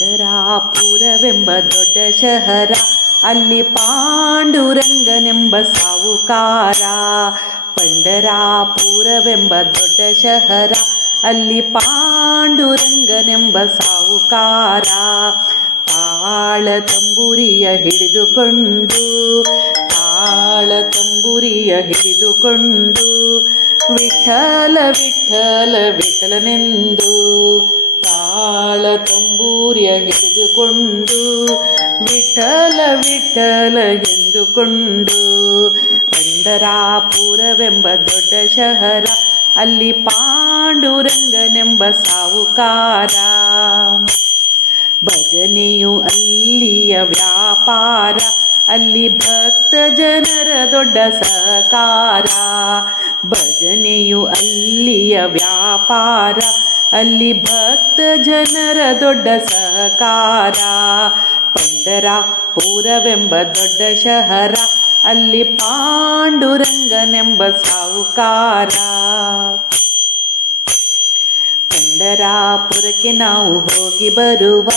ಪಂಢರಾಪುರವೆಂಬ ದೊಡ್ಡ ಶಹರ, ಅಲ್ಲಿ ಪಾಂಡುರಂಗನೆಂಬ ಸಾವುಕಾರ. ಪಂಢರಾಪುರವೆಂಬ ದೊಡ್ಡ ಶಹರ, ಅಲ್ಲಿ ಪಾಂಡುರಂಗನೆಂಬ ಸಾವುಕಾರ. ತಾಳ ತಂಬುರಿಯ ಹಿಡಿದುಕೊಂಡು ವಿಠಲ ವಿಠಲ ವಿಠಲನೆಂದು, ತಾಳ ತಂಬೂರಿಯ ಹಿಡಿದುಕೊಂಡು ವಿಠಲ ವಿಠಲ ಎಂದುಕೊಂಡು. ಪಂಢರಾಪುರವೆಂಬ ದೊಡ್ಡ ಶಹರ, ಅಲ್ಲಿ ಪಾಂಡುರಂಗನೆಂಬ ಸಾವುಕಾರ. ಭಜನೆಯು ಅಲ್ಲಿಯ ವ್ಯಾಪಾರ, ಅಲ್ಲಿ ಭಕ್ತ ಜನರ ದೊಡ್ಡ ಸಹಕಾರ. ಭಜನೆಯು ಅಲ್ಲಿಯ ವ್ಯಾಪಾರ, ಅಲ್ಲಿ ಭಕ್ತ ಜನರ ದೊಡ್ಡ ಸಹಕಾರ. ಪಂಢರಾಪುರವೆಂಬ ದೊಡ್ಡ ಶಹರ, ಅಲ್ಲಿ ಪಾಂಡುರಂಗನೆಂಬ ಸಾವುಕಾರ. ಪಂಢರಾಪುರಕ್ಕೆ ನಾವು ಹೋಗಿ ಬರುವ,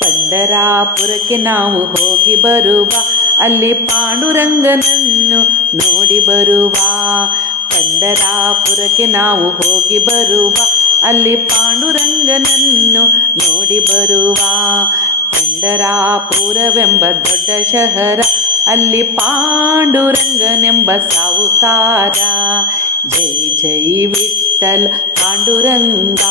ಪಂಢರಾಪುರಕ್ಕೆ ನಾವು ಹೋಗಿ ಬರುವ, ಅಲ್ಲಿ ಪಾಂಡುರಂಗನನ್ನು ನೋಡಿ ಬರುವ. ಪಂಢರಾಪುರಕ್ಕೆ ನಾವು ಹೋಗಿ ಬರುವ, ಅಲ್ಲಿ ಪಾಂಡುರಂಗನನ್ನು ನೋಡಿ ಬರುವ. ಪಂಢರಾಪುರವೆಂಬ ದೊಡ್ಡ ಶಹರ, ಅಲ್ಲಿ ಪಾಂಡುರಂಗನೆಂಬ ಸಾವುಕಾರ. ಜೈ ಜೈ ವಿಠ್ಠಲ ಪಾಂಡುರಂಗ,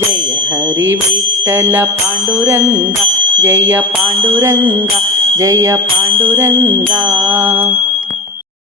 ಜಯ ಹರಿ ವಿಠ್ಠಲ ಪಾಂಡುರಂಗ, ಜಯ ಪಾಂಡುರಂಗ, ಜಯ ಪಾಂಡುರಂಗ.